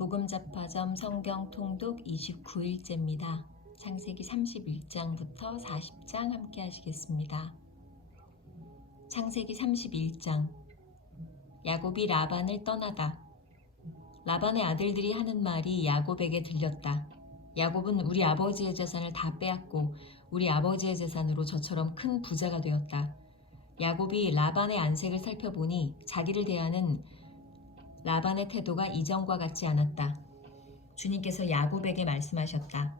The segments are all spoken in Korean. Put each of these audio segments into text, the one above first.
복음잡화점 성경 통독 29일째입니다. 창세기 31장부터 40장 함께 하시겠습니다. 창세기 31장. 야곱이 라반을 떠나다. 라반의 아들들이 하는 말이 야곱에게 들렸다. 야곱은 우리 아버지의 재산을 다 빼앗고 우리 아버지의 재산으로 저처럼 큰 부자가 되었다. 야곱이 라반의 안색을 살펴보니 자기를 대하는 라반의 태도가 이전과 같지 않았다. 주님께서 야곱에게 말씀하셨다.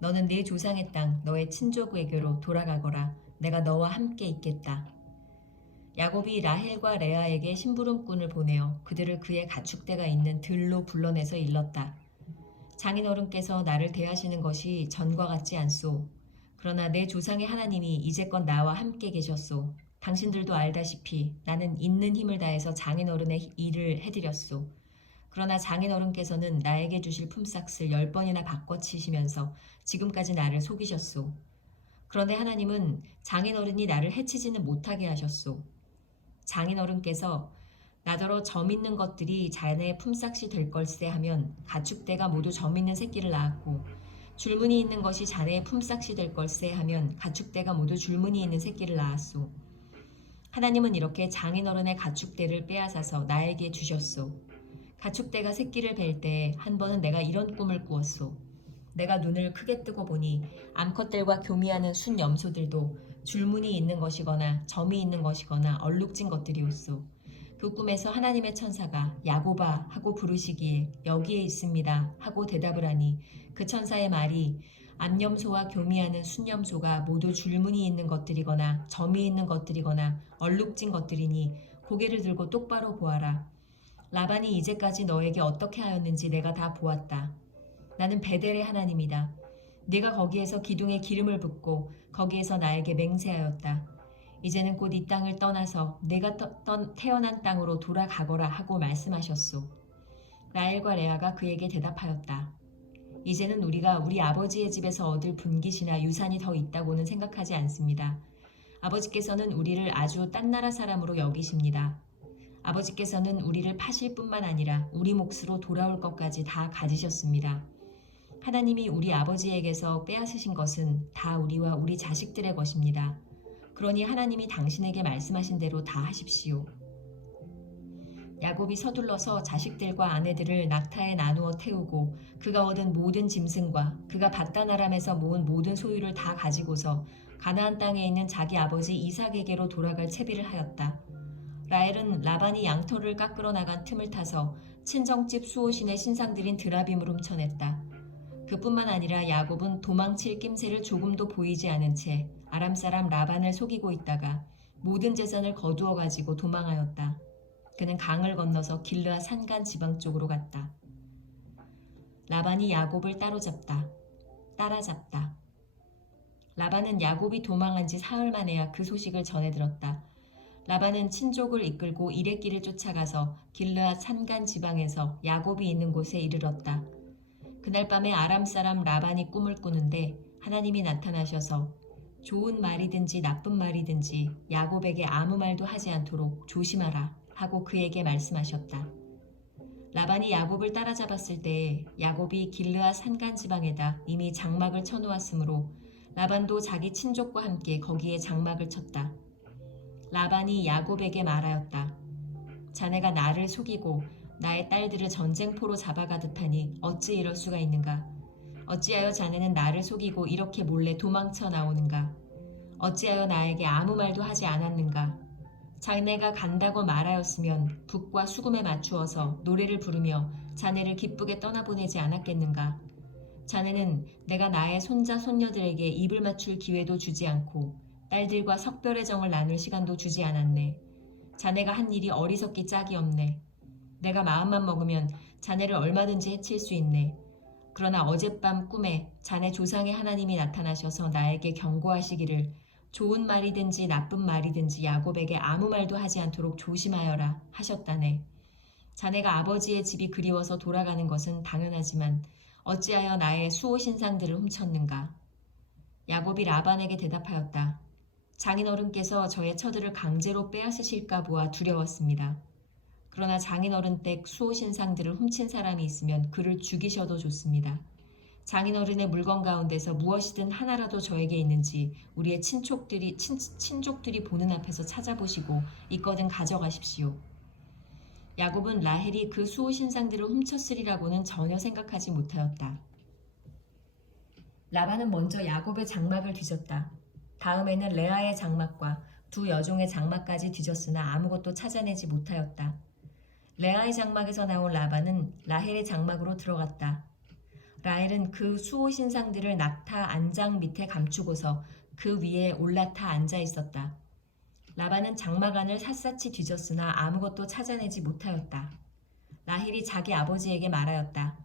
너는 네 조상의 땅, 너의 친족에게로 돌아가거라. 내가 너와 함께 있겠다. 야곱이 라헬과 레아에게 심부름꾼을 보내어 그들을 그의 가축대가 있는 들로 불러내서 일렀다. 장인어른께서 나를 대하시는 것이 전과 같지 않소. 그러나 내 조상의 하나님이 이제껏 나와 함께 계셨소. 당신들도 알다시피 나는 있는 힘을 다해서 장인어른의 일을 해드렸소. 그러나 장인어른께서는 나에게 주실 품삯을 10번이나 바꿔치시면서 지금까지 나를 속이셨소. 그런데 하나님은 장인어른이 나를 해치지는 못하게 하셨소. 장인어른께서 나더러 점 있는 것들이 자네의 품삯이 될 걸세 하면 가축대가 모두 점 있는 새끼를 낳았고, 줄무늬 있는 것이 자네의 품삯이 될 걸세 하면 가축대가 모두 줄무늬 있는 새끼를 낳았소. 하나님은 이렇게 장인어른의 가축대를 빼앗아서 나에게 주셨소. 가축대가 새끼를 뵐 때 한 번은 내가 이런 꿈을 꾸었소. 내가 눈을 크게 뜨고 보니 암컷들과 교미하는 순 염소들도 줄무늬 있는 것이거나 점이 있는 것이거나 얼룩진 것들이 었소. 그 꿈에서 하나님의 천사가 야곱아 하고 부르시기에 여기에 있습니다 하고 대답을 하니 그 천사의 말이 암염소와 교미하는 순염소가 모두 줄무늬 있는 것들이거나 점이 있는 것들이거나 얼룩진 것들이니 고개를 들고 똑바로 보아라. 라반이 이제까지 너에게 어떻게 하였는지 내가 다 보았다. 나는 베델의 하나님이다. 네가 거기에서 기둥에 기름을 붓고 거기에서 나에게 맹세하였다. 이제는 곧 이 땅을 떠나서 내가 태어난 땅으로 돌아가거라 하고 말씀하셨소. 라헬과 레아가 그에게 대답하였다. 이제는 우리가 우리 아버지의 집에서 얻을 분깃이나 유산이 더 있다고는 생각하지 않습니다. 아버지께서는 우리를 아주 딴 나라 사람으로 여기십니다. 아버지께서는 우리를 파실 뿐만 아니라 우리 몫으로 돌아올 것까지 다 가지셨습니다. 하나님이 우리 아버지에게서 빼앗으신 것은 다 우리와 우리 자식들의 것입니다. 그러니 하나님이 당신에게 말씀하신 대로 다 하십시오. 야곱이 서둘러서 자식들과 아내들을 낙타에 나누어 태우고 그가 얻은 모든 짐승과 그가 밧단 아람에서 모은 모든 소유를 다 가지고서 가나안 땅에 있는 자기 아버지 이삭에게로 돌아갈 채비를 하였다. 라헬은 라반이 양털을 깎으러 나간 틈을 타서 친정집 수호신의 신상들인 드라빔으로 훔쳐냈다. 그뿐만 아니라 야곱은 도망칠 낌새를 조금도 보이지 않은 채 아람 사람 라반을 속이고 있다가 모든 재산을 거두어 가지고 도망하였다. 그는 강을 건너서 길르앗 산간 지방 쪽으로 갔다. 라반이 야곱을 따라잡다. 라반은 야곱이 도망한 지 사흘 만에야 그 소식을 전해 들었다. 라반은 친족을 이끌고 이레길을 쫓아가서 길르앗 산간 지방에서 야곱이 있는 곳에 이르렀다. 그날 밤에 아람 사람 라반이 꿈을 꾸는데 하나님이 나타나셔서 좋은 말이든지 나쁜 말이든지 야곱에게 아무 말도 하지 않도록 조심하라 하고 그에게 말씀하셨다. 라반이 야곱을 따라잡았을 때 야곱이 길르앗 산간 지방에다 이미 장막을 쳐놓았으므로 라반도 자기 친족과 함께 거기에 장막을 쳤다. 라반이 야곱에게 말하였다. 자네가 나를 속이고 나의 딸들을 전쟁포로 잡아가듯 하니 어찌 이럴 수가 있는가? 어찌하여 자네는 나를 속이고 이렇게 몰래 도망쳐 나오는가? 어찌하여 나에게 아무 말도 하지 않았는가? 자네가 간다고 말하였으면 북과 수금에 맞추어서 노래를 부르며 자네를 기쁘게 떠나보내지 않았겠는가? 자네는 내가 나의 손자 손녀들에게 입을 맞출 기회도 주지 않고 딸들과 석별의 정을 나눌 시간도 주지 않았네. 자네가 한 일이 어리석기 짝이 없네. 내가 마음만 먹으면 자네를 얼마든지 해칠 수 있네. 그러나 어젯밤 꿈에 자네 조상의 하나님이 나타나셔서 나에게 경고하시기를 좋은 말이든지 나쁜 말이든지 야곱에게 아무 말도 하지 않도록 조심하여라 하셨다네. 자네가 아버지의 집이 그리워서 돌아가는 것은 당연하지만 어찌하여 나의 수호신상들을 훔쳤는가? 야곱이 라반에게 대답하였다. 장인어른께서 저의 처들을 강제로 빼앗으실까 보아 두려웠습니다. 그러나 장인어른 댁 수호 신상들을 훔친 사람이 있으면 그를 죽이셔도 좋습니다. 장인어른의 물건 가운데서 무엇이든 하나라도 저에게 있는지 우리의 친족들이 보는 앞에서 찾아보시고 있거든 가져가십시오. 야곱은 라헬이 그 수호 신상들을 훔쳤으리라고는 전혀 생각하지 못하였다. 라반은 먼저 야곱의 장막을 뒤졌다. 다음에는 레아의 장막과 두 여종의 장막까지 뒤졌으나 아무것도 찾아내지 못하였다. 레아의 장막에서 나온 라반은 라헬의 장막으로 들어갔다. 라헬은 그 수호 신상들을 낙타 안장 밑에 감추고서 그 위에 올라타 앉아 있었다. 라반은 장막 안을 샅샅이 뒤졌으나 아무것도 찾아내지 못하였다. 라헬이 자기 아버지에게 말하였다.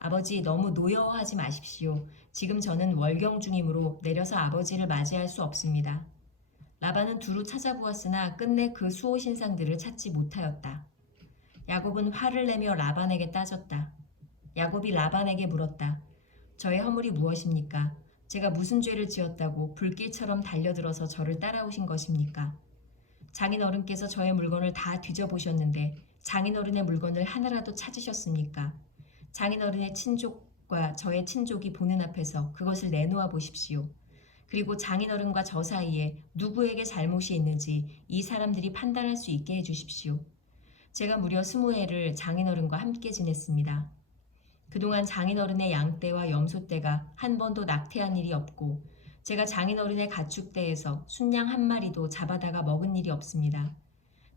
아버지, 너무 노여워하지 마십시오. 지금 저는 월경 중이므로 내려서 아버지를 맞이할 수 없습니다. 라반은 두루 찾아보았으나 끝내 그 수호 신상들을 찾지 못하였다. 야곱은 화를 내며 라반에게 따졌다. 야곱이 라반에게 물었다. 저의 허물이 무엇입니까? 제가 무슨 죄를 지었다고 불길처럼 달려들어서 저를 따라오신 것입니까? 장인어른께서 저의 물건을 다 뒤져보셨는데 장인어른의 물건을 하나라도 찾으셨습니까? 장인어른의 친족과 저의 친족이 보는 앞에서 그것을 내놓아 보십시오. 그리고 장인어른과 저 사이에 누구에게 잘못이 있는지 이 사람들이 판단할 수 있게 해주십시오. 제가 무려 20해를 장인어른과 함께 지냈습니다. 그동안 장인어른의 양떼와 염소떼가 한 번도 낙태한 일이 없고 제가 장인어른의 가축대에서 순양 한 마리도 잡아다가 먹은 일이 없습니다.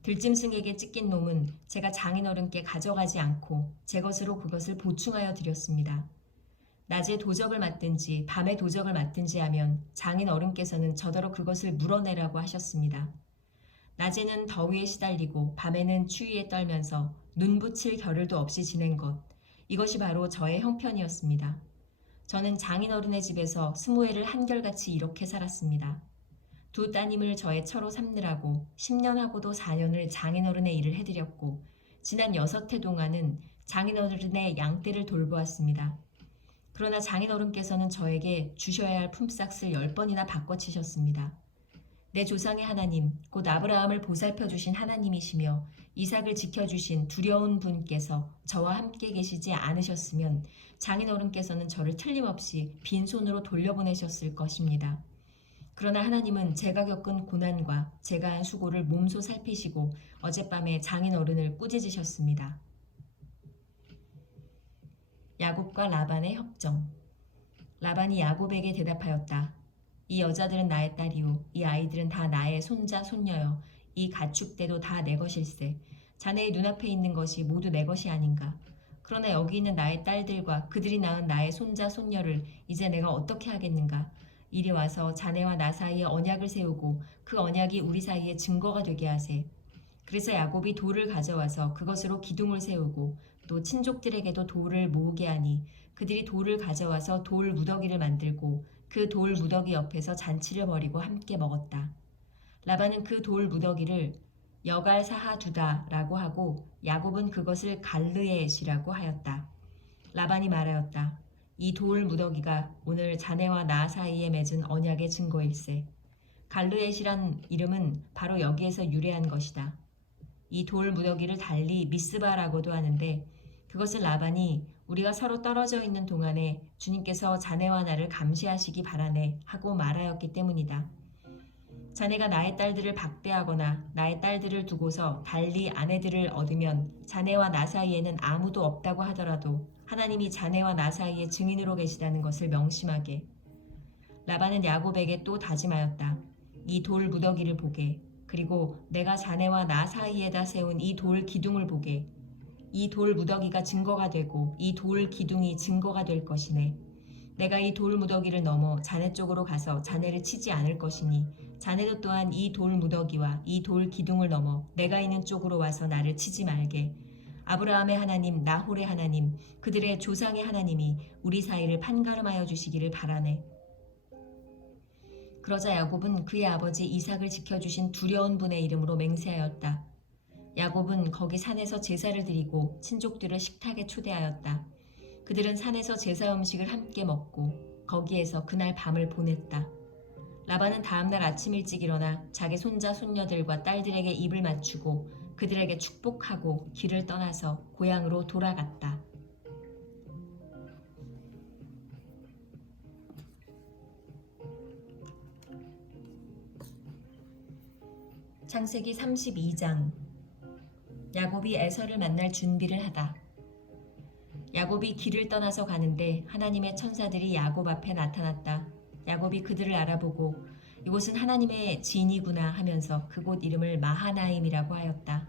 들짐승에게 찢긴 놈은 제가 장인어른께 가져가지 않고 제 것으로 그것을 보충하여 드렸습니다. 낮에 도적을 맞든지 밤에 도적을 맞든지 하면 장인어른께서는 저더러 그것을 물어내라고 하셨습니다. 낮에는 더위에 시달리고 밤에는 추위에 떨면서 눈 붙일 겨를도 없이 지낸 것, 이것이 바로 저의 형편이었습니다. 저는 장인어른의 집에서 20해를 한결같이 이렇게 살았습니다. 두 따님을 저의 처로 삼느라고 10년하고도 4년을 장인어른의 일을 해드렸고 지난 6해 동안은 장인어른의 양떼를 돌보았습니다. 그러나 장인어른께서는 저에게 주셔야 할 품삯을 10번이나 바꿔치셨습니다. 내 조상의 하나님, 곧 아브라함을 보살펴 주신 하나님이시며 이삭을 지켜주신 두려운 분께서 저와 함께 계시지 않으셨으면 장인어른께서는 저를 틀림없이 빈손으로 돌려보내셨을 것입니다. 그러나 하나님은 제가 겪은 고난과 제가 한 수고를 몸소 살피시고 어젯밤에 장인어른을 꾸짖으셨습니다. 야곱과 라반의 협정. 라반이 야곱에게 대답하였다. 이 여자들은 나의 딸이요 이 아이들은 다 나의 손자 손녀요 이 가축대도 다 내 것일세. 자네의 눈앞에 있는 것이 모두 내 것이 아닌가. 그러나 여기 있는 나의 딸들과 그들이 낳은 나의 손자 손녀를 이제 내가 어떻게 하겠는가. 이리 와서 자네와 나 사이에 언약을 세우고 그 언약이 우리 사이에 증거가 되게 하세. 그래서 야곱이 돌을 가져와서 그것으로 기둥을 세우고 또 친족들에게도 돌을 모으게 하니 그들이 돌을 가져와서 돌 무더기를 만들고 그 돌 무더기 옆에서 잔치를 벌이고 함께 먹었다. 라반은 그 돌 무더기를 여갈사하두다라고 하고 야곱은 그것을 갈르엣이라고 하였다. 라반이 말하였다. 이 돌 무더기가 오늘 자네와 나 사이에 맺은 언약의 증거일세. 갈르엣이란 이름은 바로 여기에서 유래한 것이다. 이 돌 무더기를 달리 미스바라고도 하는데 그것을 라반이 우리가 서로 떨어져 있는 동안에 주님께서 자네와 나를 감시하시기 바라네 하고 말하였기 때문이다. 자네가 나의 딸들을 박대하거나 나의 딸들을 두고서 달리 아내들을 얻으면 자네와 나 사이에는 아무도 없다고 하더라도 하나님이 자네와 나 사이에 증인으로 계시다는 것을 명심하게. 라반은 야곱에게 또 다짐하였다. 이 돌 무더기를 보게. 그리고 내가 자네와 나 사이에다 세운 이 돌 기둥을 보게. 이 돌 무더기가 증거가 되고 이 돌 기둥이 증거가 될 것이네. 내가 이 돌 무더기를 넘어 자네 쪽으로 가서 자네를 치지 않을 것이니 자네도 또한 이 돌 무더기와 이 돌 기둥을 넘어 내가 있는 쪽으로 와서 나를 치지 말게. 아브라함의 하나님, 나홀의 하나님, 그들의 조상의 하나님이 우리 사이를 판가름하여 주시기를 바라네. 그러자 야곱은 그의 아버지 이삭을 지켜주신 두려운 분의 이름으로 맹세하였다. 야곱은 거기 산에서 제사를 드리고 친족들을 식탁에 초대하였다. 그들은 산에서 제사 음식을 함께 먹고 거기에서 그날 밤을 보냈다. 라반은 다음날 아침 일찍 일어나 자기 손자 손녀들과 딸들에게 입을 맞추고 그들에게 축복하고 길을 떠나서 고향으로 돌아갔다. 창세기 32장. 야곱이 에서를 만날 준비를 하다. 야곱이 길을 떠나서 가는데 하나님의 천사들이 야곱 앞에 나타났다. 야곱이 그들을 알아보고 이곳은 하나님의 진이구나 하면서 그곳 이름을 마하나임이라고 하였다.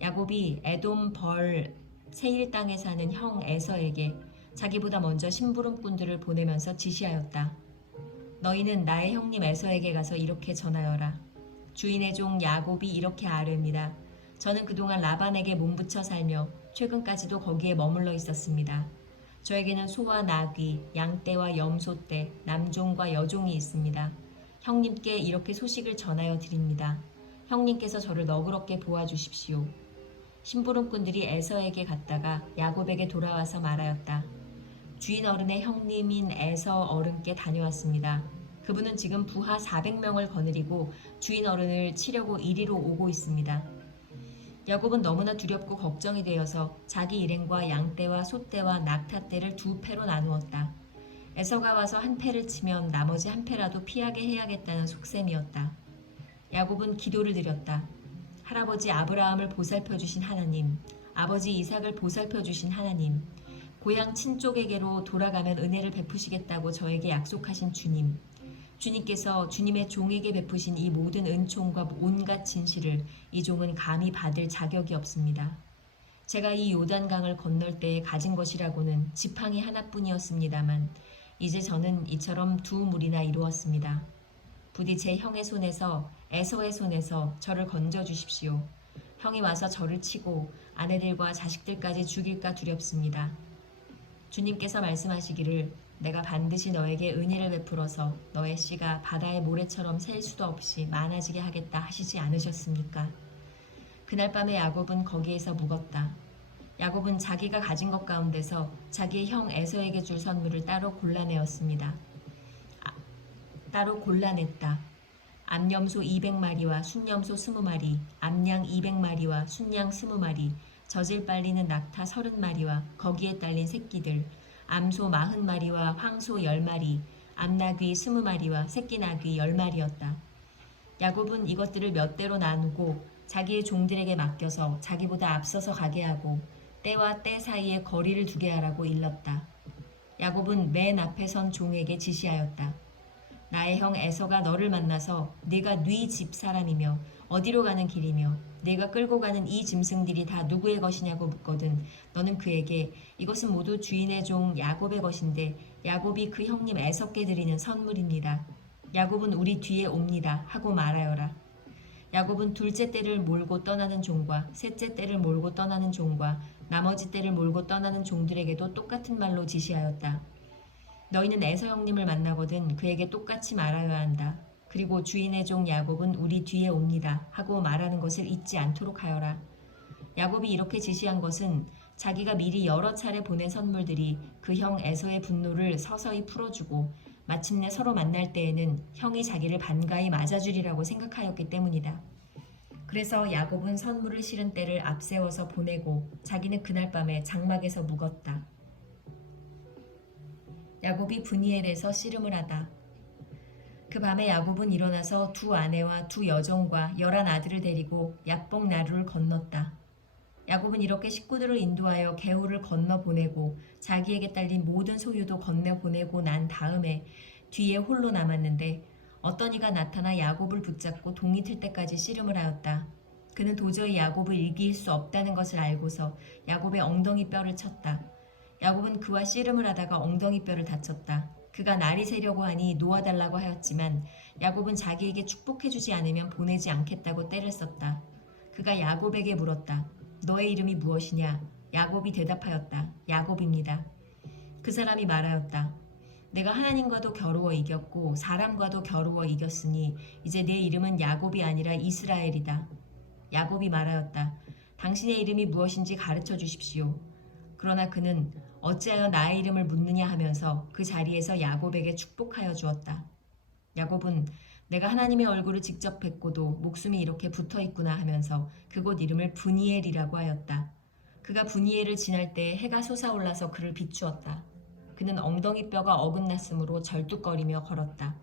야곱이 에돔 벌 세일 땅에 사는 형 에서에게 자기보다 먼저 심부름꾼들을 보내면서 지시하였다. 너희는 나의 형님 에서에게 가서 이렇게 전하여라. 주인의 종 야곱이 이렇게 아뢰옵니다. 저는 그동안 라반에게 몸붙여 살며 최근까지도 거기에 머물러 있었습니다. 저에게는 소와 나귀, 양떼와 염소떼, 남종과 여종이 있습니다. 형님께 이렇게 소식을 전하여 드립니다. 형님께서 저를 너그럽게 보아주십시오. 심부름꾼들이 에서에게 갔다가 야곱에게 돌아와서 말하였다. 주인 어른의 형님인 에서 어른께 다녀왔습니다. 그분은 지금 부하 400명을 거느리고 주인 어른을 치려고 이리로 오고 있습니다. 야곱은 너무나 두렵고 걱정이 되어서 자기 일행과 양떼와 소떼와 낙타떼를 2패로 나누었다. 에서가 와서 한 패를 치면 나머지 한 패라도 피하게 해야겠다는 속셈이었다. 야곱은 기도를 드렸다. 할아버지 아브라함을 보살펴 주신 하나님, 아버지 이삭을 보살펴 주신 하나님, 고향 친족에게로 돌아가면 은혜를 베푸시겠다고 저에게 약속하신 주님, 주님께서 주님의 종에게 베푸신 이 모든 은총과 온갖 진실을 이 종은 감히 받을 자격이 없습니다. 제가 이 요단강을 건널 때에 가진 것이라고는 지팡이 하나뿐이었습니다만 이제 저는 이처럼 2물이나 이루었습니다. 부디 제 형의 손에서 에서의 손에서 저를 건져 주십시오. 형이 와서 저를 치고 아내들과 자식들까지 죽일까 두렵습니다. 주님께서 말씀하시기를 내가 반드시 너에게 은혜를 베풀어서 너의 씨가 바다의 모래처럼 셀 수도 없이 많아지게 하겠다 하시지 않으셨습니까? 그날 밤에 야곱은 거기에서 묵었다. 야곱은 자기가 가진 것 가운데서 자기의 형 에서에게 줄 선물을 따로 골라내었습니다. 따로 골라냈다. 암염소 200마리와 순염소 20마리, 암양 200마리와 순양 20마리, 젖을 빨리는 낙타 30마리와 거기에 딸린 새끼들, 암소 40마리와 황소 10마리, 암나귀 20마리와 새끼나귀 10마리였다. 야곱은 이것들을 몇 대로 나누고 자기의 종들에게 맡겨서 자기보다 앞서서 가게 하고 때와 때 사이에 거리를 두게 하라고 일렀다. 야곱은 맨 앞에 선 종에게 지시하였다. 나의 형 에서가 너를 만나서 네가 네 집 사람이며 어디로 가는 길이며 네가 끌고 가는 이 짐승들이 다 누구의 것이냐고 묻거든 너는 그에게 이것은 모두 주인의 종 야곱의 것인데 야곱이 그 형님 에서께 드리는 선물입니다. 야곱은 우리 뒤에 옵니다 하고 말하여라. 야곱은 둘째 떼를 몰고 떠나는 종과 셋째 떼를 몰고 떠나는 종과 나머지 떼를 몰고 떠나는 종들에게도 똑같은 말로 지시하였다. 너희는 에서 형님을 만나거든 그에게 똑같이 말하여야 한다. 그리고 주인의 종 야곱은 우리 뒤에 옵니다 하고 말하는 것을 잊지 않도록 하여라. 야곱이 이렇게 지시한 것은 자기가 미리 여러 차례 보낸 선물들이 그 형 에서의 분노를 서서히 풀어주고 마침내 서로 만날 때에는 형이 자기를 반가이 맞아주리라고 생각하였기 때문이다. 그래서 야곱은 선물을 실은 때를 앞세워서 보내고 자기는 그날 밤에 장막에서 묵었다. 야곱이 브니엘에서 씨름을 하다. 그 밤에 야곱은 일어나서 2 아내와 2 여종과 11 아들을 데리고 야복 나루를 건넜다. 야곱은 이렇게 식구들을 인도하여 개울을 건너 보내고 자기에게 딸린 모든 소유도 건너 보내고 난 다음에 뒤에 홀로 남았는데 어떤 이가 나타나 야곱을 붙잡고 동이 틀 때까지 씨름을 하였다. 그는 도저히 야곱을 이길 수 없다는 것을 알고서 야곱의 엉덩이 뼈를 쳤다. 야곱은 그와 씨름을 하다가 엉덩이 뼈를 다쳤다. 그가 날이 새려고 하니 놓아달라고 하였지만 야곱은 자기에게 축복해주지 않으면 보내지 않겠다고 떼를 썼다. 그가 야곱에게 물었다. 너의 이름이 무엇이냐? 야곱이 대답하였다. 야곱입니다. 그 사람이 말하였다. 내가 하나님과도 겨루어 이겼고 사람과도 겨루어 이겼으니 이제 내 이름은 야곱이 아니라 이스라엘이다. 야곱이 말하였다. 당신의 이름이 무엇인지 가르쳐 주십시오. 그러나 그는 어찌하여 나의 이름을 묻느냐 하면서 그 자리에서 야곱에게 축복하여 주었다. 야곱은 내가 하나님의 얼굴을 직접 뵙고도 목숨이 이렇게 붙어있구나 하면서 그곳 이름을 브니엘이라고 하였다. 그가 브니엘을 지날 때 해가 솟아올라서 그를 비추었다. 그는 엉덩이 뼈가 어긋났으므로 절뚝거리며 걸었다.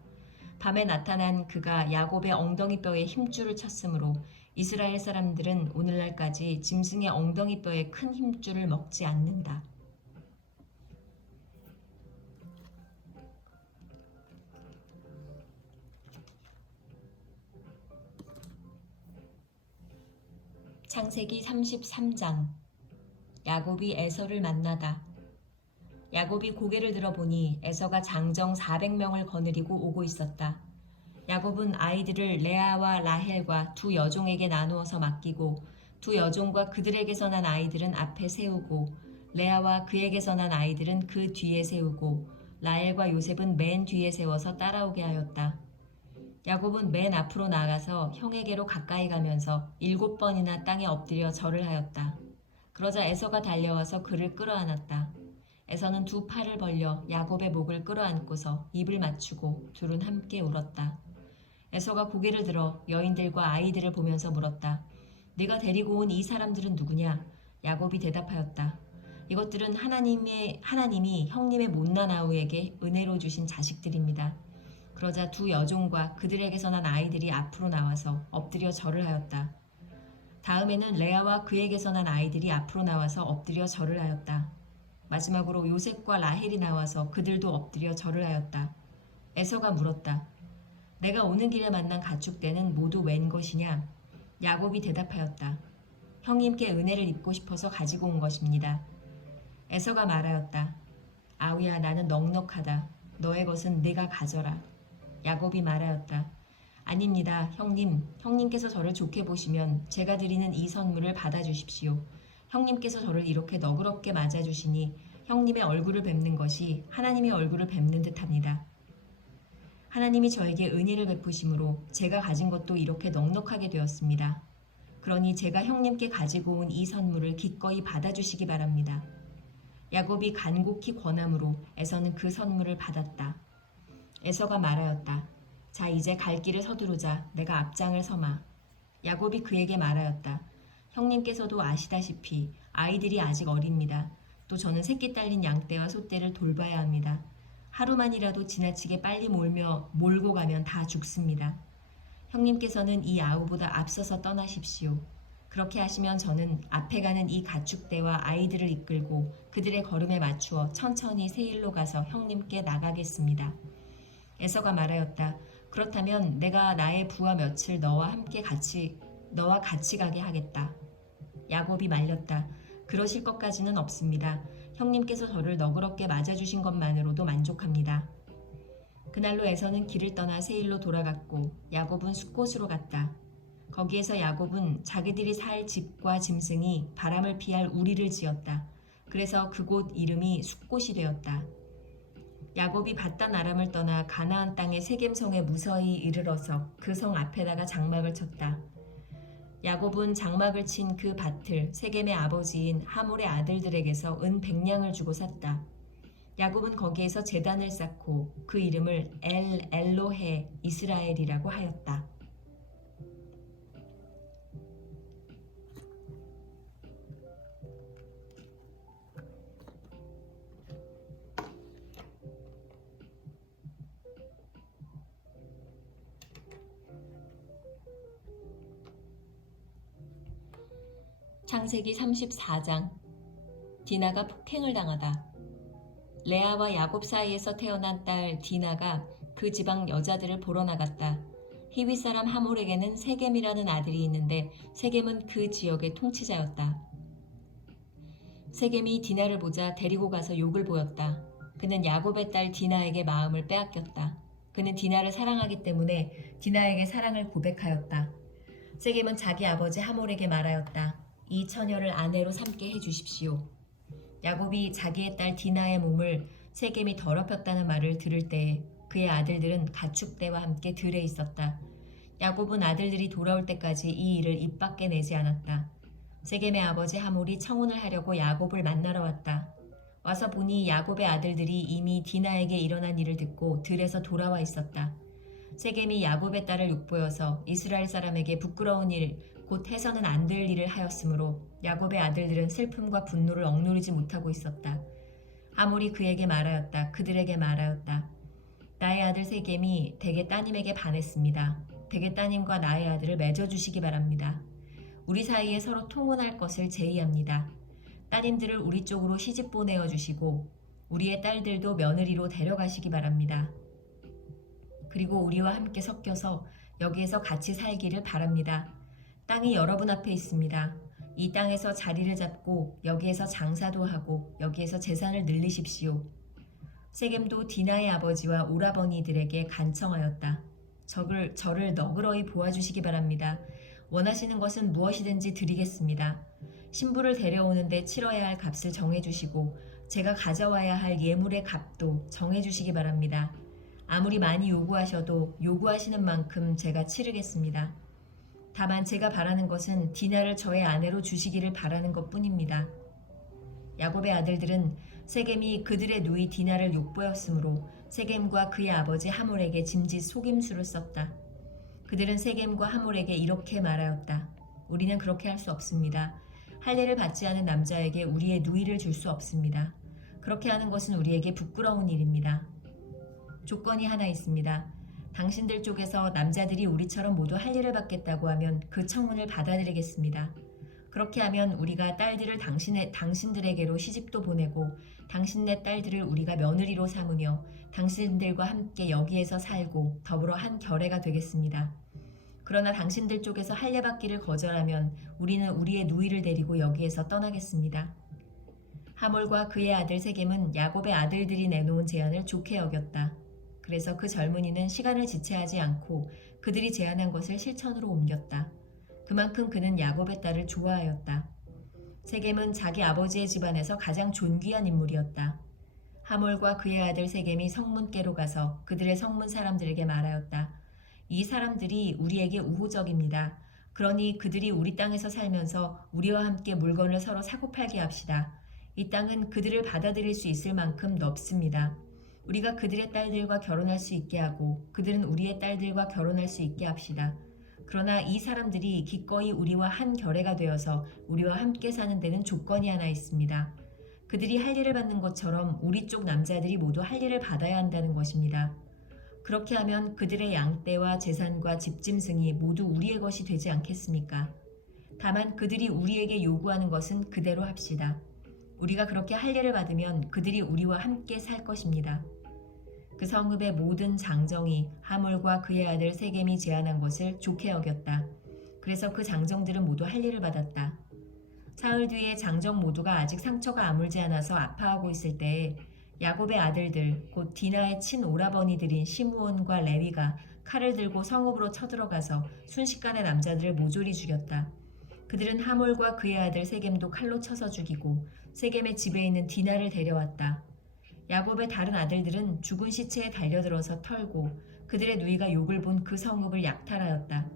밤에 나타난 그가 야곱의 엉덩이 뼈에 힘줄을 쳤으므로 이스라엘 사람들은 오늘날까지 짐승의 엉덩이 뼈에 큰 힘줄을 먹지 않는다. 창세기 33장. 야곱이 에서를 만나다. 야곱이 고개를 들어보니 에서가 장정 400명을 거느리고 오고 있었다. 야곱은 아이들을 레아와 라헬과 두 여종에게 나누어서 맡기고 두 여종과 그들에게서 난 아이들은 앞에 세우고 레아와 그에게서 난 아이들은 그 뒤에 세우고 라헬과 요셉은 맨 뒤에 세워서 따라오게 하였다. 야곱은 맨 앞으로 나아가서 형에게로 가까이 가면서 7번이나 땅에 엎드려 절을 하였다. 그러자 에서가 달려와서 그를 끌어안았다. 에서는 두 팔을 벌려 야곱의 목을 끌어안고서 입을 맞추고 둘은 함께 울었다. 에서가 고개를 들어 여인들과 아이들을 보면서 물었다. 네가 데리고 온 이 사람들은 누구냐? 야곱이 대답하였다. 이것들은 하나님이 형님의 못난 아우에게 은혜로 주신 자식들입니다. 그러자 두 여종과 그들에게서 난 아이들이 앞으로 나와서 엎드려 절을 하였다. 다음에는 레아와 그에게서 난 아이들이 앞으로 나와서 엎드려 절을 하였다. 마지막으로 요셉과 라헬이 나와서 그들도 엎드려 절을 하였다. 에서가 물었다. 내가 오는 길에 만난 가축대는 모두 웬 것이냐? 야곱이 대답하였다. 형님께 은혜를 입고 싶어서 가지고 온 것입니다. 에서가 말하였다. 아우야, 나는 넉넉하다. 너의 것은 네가 가져라. 야곱이 말하였다. 아닙니다. 형님께서 저를 좋게 보시면 제가 드리는 이 선물을 받아주십시오. 형님께서 저를 이렇게 너그럽게 맞아주시니 형님의 얼굴을 뵙는 것이 하나님의 얼굴을 뵙는 듯합니다. 하나님이 저에게 은혜를 베푸심으로 제가 가진 것도 이렇게 넉넉하게 되었습니다. 그러니 제가 형님께 가지고 온 이 선물을 기꺼이 받아주시기 바랍니다. 야곱이 간곡히 권함으로 에서는 그 선물을 받았다. 에서가 말하였다. 자, 이제 갈 길을 서두르자. 내가 앞장을 서마. 야곱이 그에게 말하였다. 형님께서도 아시다시피 아이들이 아직 어립니다. 또 저는 새끼 딸린 양떼와 소떼를 돌봐야 합니다. 하루만이라도 지나치게 빨리 몰고 가면 다 죽습니다. 형님께서는 이 아우보다 앞서서 떠나십시오. 그렇게 하시면 저는 앞에 가는 이 가축대와 아이들을 이끌고 그들의 걸음에 맞추어 천천히 세일로 가서 형님께 나가겠습니다. 에서가 말하였다. 그렇다면 내가 나의 부하 며칠 너와 같이 가게 하겠다. 야곱이 말렸다. 그러실 것까지는 없습니다. 형님께서 저를 너그럽게 맞아주신 것만으로도 만족합니다. 그날로 에서는 길을 떠나 세일로 돌아갔고 야곱은 숫곳으로 갔다. 거기에서 야곱은 자기들이 살 집과 짐승이 바람을 피할 우리를 지었다. 그래서 그곳 이름이 숫곳이 되었다. 야곱이 밧단 아람을 떠나 가나안 땅의 세겜성에 무서히 이르러서 그 성 앞에다가 장막을 쳤다. 야곱은 장막을 친 그 밭을 세겜의 아버지인 하몰의 아들들에게서 은 100냥을 주고 샀다. 야곱은 거기에서 제단을 쌓고 그 이름을 엘로헤 이스라엘이라고 하였다. 창세기 34장. 디나가 폭행을 당하다. 레아와 야곱 사이에서 태어난 딸 디나가 그 지방 여자들을 보러 나갔다. 히위 사람 하몰에게는 세겜이라는 아들이 있는데 세겜은 그 지역의 통치자였다. 세겜이 디나를 보자 데리고 가서 욕을 보였다. 그는 야곱의 딸 디나에게 마음을 빼앗겼다. 그는 디나를 사랑하기 때문에 디나에게 사랑을 고백하였다. 세겜은 자기 아버지 하몰에게 말하였다. 이 처녀를 아내로 삼게 해주십시오. 야곱이 자기의 딸 디나의 몸을 세겜이 더럽혔다는 말을 들을 때에 그의 아들들은 가축대와 함께 들에 있었다. 야곱은 아들들이 돌아올 때까지 이 일을 입 밖에 내지 않았다. 세겜의 아버지 하몰이 청혼을 하려고 야곱을 만나러 왔다. 와서 보니 야곱의 아들들이 이미 디나에게 일어난 일을 듣고 들에서 돌아와 있었다. 세겜이 야곱의 딸을 욕보여서 이스라엘 사람에게 부끄러운 일, 곧 해서는 안 될 일을 하였으므로 야곱의 아들들은 슬픔과 분노를 억누르지 못하고 있었다. 하몰이 그에게 말하였다. 그들에게 말하였다. 나의 아들 세겜이 대개 따님에게 반했습니다. 대개 따님과 나의 아들을 맺어주시기 바랍니다. 우리 사이에 서로 통혼할 것을 제의합니다. 따님들을 우리 쪽으로 시집 보내어 주시고 우리의 딸들도 며느리로 데려가시기 바랍니다. 그리고 우리와 함께 섞여서 여기에서 같이 살기를 바랍니다. 땅이 여러분 앞에 있습니다. 이 땅에서 자리를 잡고 여기에서 장사도 하고 여기에서 재산을 늘리십시오. 세겜도 디나의 아버지와 오라버니들에게 간청하였다. 저를 너그러이 보아주시기 바랍니다. 원하시는 것은 무엇이든지 드리겠습니다. 신부를 데려오는데 치러야 할 값을 정해주시고 제가 가져와야 할 예물의 값도 정해주시기 바랍니다. 아무리 많이 요구하셔도 요구하시는 만큼 제가 치르겠습니다. 다만 제가 바라는 것은 디나를 저의 아내로 주시기를 바라는 것뿐입니다. 야곱의 아들들은 세겜이 그들의 누이 디나를 욕보였으므로 세겜과 그의 아버지 하몰에게 짐짓 속임수를 썼다. 그들은 세겜과 하몰에게 이렇게 말하였다. 우리는 그렇게 할 수 없습니다. 할례를 받지 않은 남자에게 우리의 누이를 줄 수 없습니다. 그렇게 하는 것은 우리에게 부끄러운 일입니다. 조건이 하나 있습니다. 당신들 쪽에서 남자들이 우리처럼 모두 할례를 받겠다고 하면 그 청혼을 받아들이겠습니다. 그렇게 하면 우리가 딸들을 당신들에게로 시집도 보내고 당신네 딸들을 우리가 며느리로 삼으며 당신들과 함께 여기에서 살고 더불어 한 결애가 되겠습니다. 그러나 당신들 쪽에서 할례 받기를 거절하면 우리는 우리의 누이를 데리고 여기에서 떠나겠습니다. 하몰과 그의 아들 세겜은 야곱의 아들들이 내놓은 제안을 좋게 여겼다. 그래서 그 젊은이는 시간을 지체하지 않고 그들이 제안한 것을 실천으로 옮겼다. 그만큼 그는 야곱의 딸을 좋아하였다. 세겜은 자기 아버지의 집안에서 가장 존귀한 인물이었다. 하몰과 그의 아들 세겜이 성문께로 가서 그들의 성문 사람들에게 말하였다. 이 사람들이 우리에게 우호적입니다. 그러니 그들이 우리 땅에서 살면서 우리와 함께 물건을 서로 사고팔게 합시다. 이 땅은 그들을 받아들일 수 있을 만큼 넓습니다. 우리가 그들의 딸들과 결혼할 수 있게 하고 그들은 우리의 딸들과 결혼할 수 있게 합시다. 그러나 이 사람들이 기꺼이 우리와 한 결애가 되어서 우리와 함께 사는 데는 조건이 하나 있습니다. 그들이 할례를 받는 것처럼 우리 쪽 남자들이 모두 할례를 받아야 한다는 것입니다. 그렇게 하면 그들의 양떼와 재산과 집짐승이 모두 우리의 것이 되지 않겠습니까? 다만 그들이 우리에게 요구하는 것은 그대로 합시다. 우리가 그렇게 할례를 받으면 그들이 우리와 함께 살 것입니다. 그 성읍의 모든 장정이 하몰과 그의 아들 세겜이 제안한 것을 좋게 여겼다. 그래서 그 장정들은 모두 할례를 받았다. 사흘 뒤에 장정 모두가 아직 상처가 아물지 않아서 아파하고 있을 때에 야곱의 아들들 곧 디나의 친오라버니들인 시므온과 레위가 칼을 들고 성읍으로 쳐들어가서 순식간에 남자들을 모조리 죽였다. 그들은 하몰과 그의 아들 세겜도 칼로 쳐서 죽이고 세겜의 집에 있는 디나를 데려왔다. 야곱의 다른 아들들은 죽은 시체에 달려들어서 털고 그들의 누이가 욕을 본 그 성읍을 약탈하였다.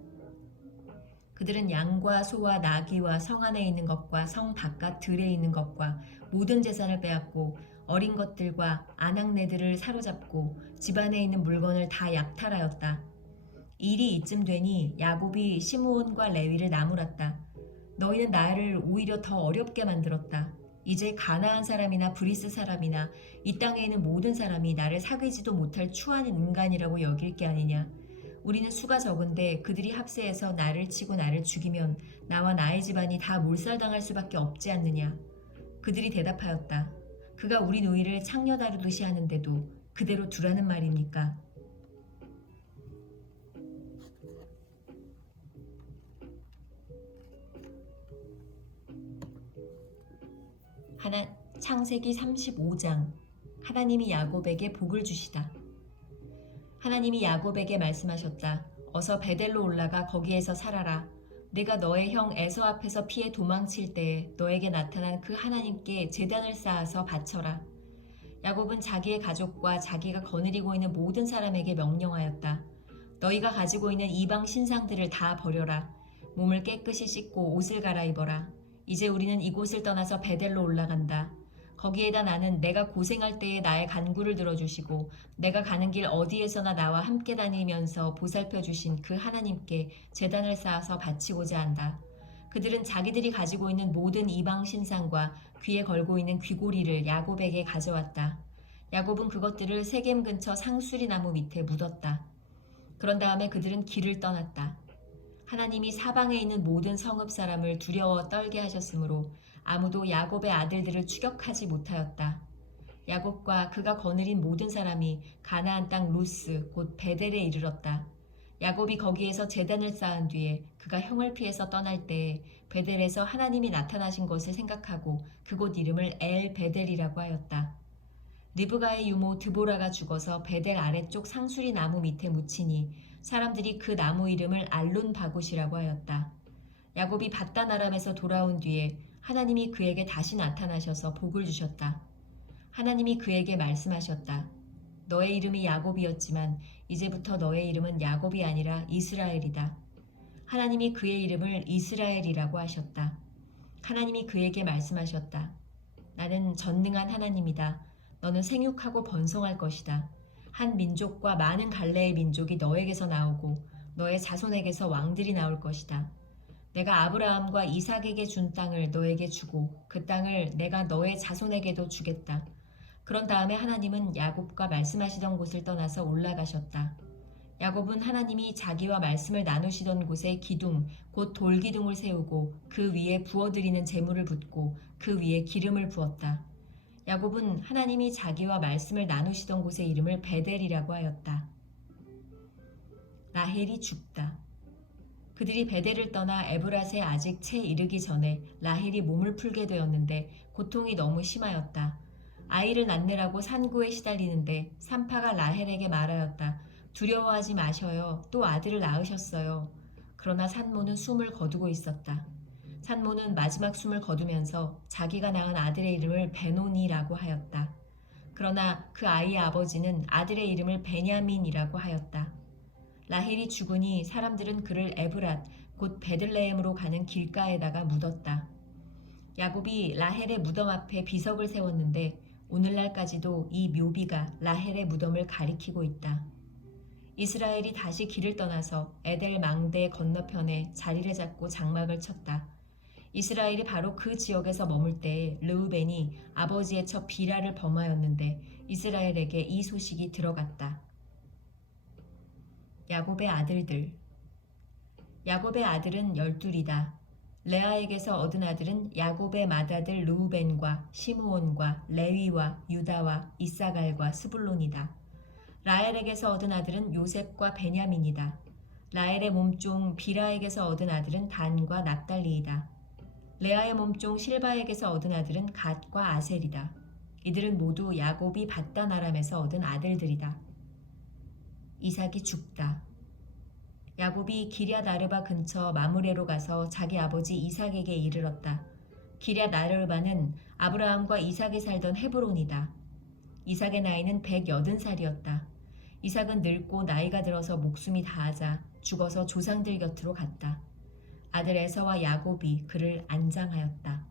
그들은 양과 소와 나귀와 성 안에 있는 것과 성 바깥 들에 있는 것과 모든 재산을 빼앗고 어린 것들과 아낙네들을 사로잡고 집안에 있는 물건을 다 약탈하였다. 일이 이쯤 되니 야곱이 시므온과 레위를 나무랐다. 너희는 나를 오히려 더 어렵게 만들었다. 이제 가나안 사람이나 브리스 사람이나 이 땅에 있는 모든 사람이 나를 사귀지도 못할 추한 인간이라고 여길 게 아니냐. 우리는 수가 적은데 그들이 합세해서 나를 치고 나를 죽이면 나와 나의 집안이 다 몰살당할 수밖에 없지 않느냐. 그들이 대답하였다. 그가 우리 누이를 창녀 다루듯이 하는데도 그대로 두라는 말입니까? 창세기 35장. 하나님이 야곱에게 복을 주시다. 하나님이 야곱에게 말씀하셨다. 어서 베델로 올라가 거기에서 살아라. 내가 너의 형 에서 앞에서 피해 도망칠 때에 너에게 나타난 그 하나님께 제단을 쌓아서 바쳐라. 야곱은 자기의 가족과 자기가 거느리고 있는 모든 사람에게 명령하였다. 너희가 가지고 있는 이방 신상들을 다 버려라. 몸을 깨끗이 씻고 옷을 갈아입어라. 이제 우리는 이곳을 떠나서 베델로 올라간다. 거기에다 나는 내가 고생할 때에 나의 간구를 들어주시고 내가 가는 길 어디에서나 나와 함께 다니면서 보살펴 주신 그 하나님께 제단을 쌓아서 바치고자 한다. 그들은 자기들이 가지고 있는 모든 이방 신상과 귀에 걸고 있는 귀고리를 야곱에게 가져왔다. 야곱은 그것들을 세겜 근처 상수리 나무 밑에 묻었다. 그런 다음에 그들은 길을 떠났다. 하나님이 사방에 있는 모든 성읍 사람을 두려워 떨게 하셨으므로 아무도 야곱의 아들들을 추격하지 못하였다. 야곱과 그가 거느린 모든 사람이 가나안 땅 루스 곧 베델에 이르렀다. 야곱이 거기에서 제단을 쌓은 뒤에 그가 형을 피해서 떠날 때에 베델에서 하나님이 나타나신 것을 생각하고 그곳 이름을 엘 베델이라고 하였다. 리브가의 유모 드보라가 죽어서 베델 아래쪽 상수리 나무 밑에 묻히니 사람들이 그 나무 이름을 알론 바곳이라고 하였다. 야곱이 밧단 아람에서 돌아온 뒤에 하나님이 그에게 다시 나타나셔서 복을 주셨다. 하나님이 그에게 말씀하셨다. 너의 이름이 야곱이었지만 이제부터 너의 이름은 야곱이 아니라 이스라엘이다. 하나님이 그의 이름을 이스라엘이라고 하셨다. 하나님이 그에게 말씀하셨다. 나는 전능한 하나님이다. 너는 생육하고 번성할 것이다. 한 민족과 많은 갈래의 민족이 너에게서 나오고 너의 자손에게서 왕들이 나올 것이다. 내가 아브라함과 이삭에게 준 땅을 너에게 주고 그 땅을 내가 너의 자손에게도 주겠다. 그런 다음에 하나님은 야곱과 말씀하시던 곳을 떠나서 올라가셨다. 야곱은 하나님이 자기와 말씀을 나누시던 곳에 기둥, 곧 돌기둥을 세우고 그 위에 부어드리는 제물을 붓고 그 위에 기름을 부었다. 야곱은 하나님이 자기와 말씀을 나누시던 곳의 이름을 베델이라고 하였다. 라헬이 죽다. 그들이 베델을 떠나 에브랏에 아직 채 이르기 전에 라헬이 몸을 풀게 되었는데 고통이 너무 심하였다. 아이를 낳느라고 산고에 시달리는데 산파가 라헬에게 말하였다. 두려워하지 마셔요. 또 아들을 낳으셨어요. 그러나 산모는 숨을 거두고 있었다. 산모는 마지막 숨을 거두면서 자기가 낳은 아들의 이름을 베노니라고 하였다. 그러나 그 아이의 아버지는 아들의 이름을 베냐민이라고 하였다. 라헬이 죽으니 사람들은 그를 에브랏 곧 베들레헴으로 가는 길가에다가 묻었다. 야곱이 라헬의 무덤 앞에 비석을 세웠는데 오늘날까지도 이 묘비가 라헬의 무덤을 가리키고 있다. 이스라엘이 다시 길을 떠나서 에델 망대 건너편에 자리를 잡고 장막을 쳤다. 이스라엘이 바로 그 지역에서 머물 때에 르우벤이 아버지의 처 비라를 범하였는데 이스라엘에게 이 소식이 들어갔다. 야곱의 아들들. 야곱의 아들은 12이다. 레아에게서 얻은 아들은 야곱의 맏아들 르우벤과 시므온과 레위와 유다와 이사갈과 스불론이다. 라헬에게서 얻은 아들은 요셉과 베냐민이다. 라헬의 몸종 비라에게서 얻은 아들은 단과 납달리이다. 레아의 몸종 실바에게서 얻은 아들은 갓과 아셀이다. 이들은 모두 야곱이 밧단 아람에서 얻은 아들들이다. 이삭이 죽다. 야곱이 기럇 아르바 근처 마므레로 가서 자기 아버지 이삭에게 이르렀다. 기럇 아르바는 아브라함과 이삭이 살던 헤브론이다. 이삭의 나이는 180살이었다. 이삭은 늙고 나이가 들어서 목숨이 다하자 죽어서 조상들 곁으로 갔다. 아들 에서와 야곱이 그를 안장하였다.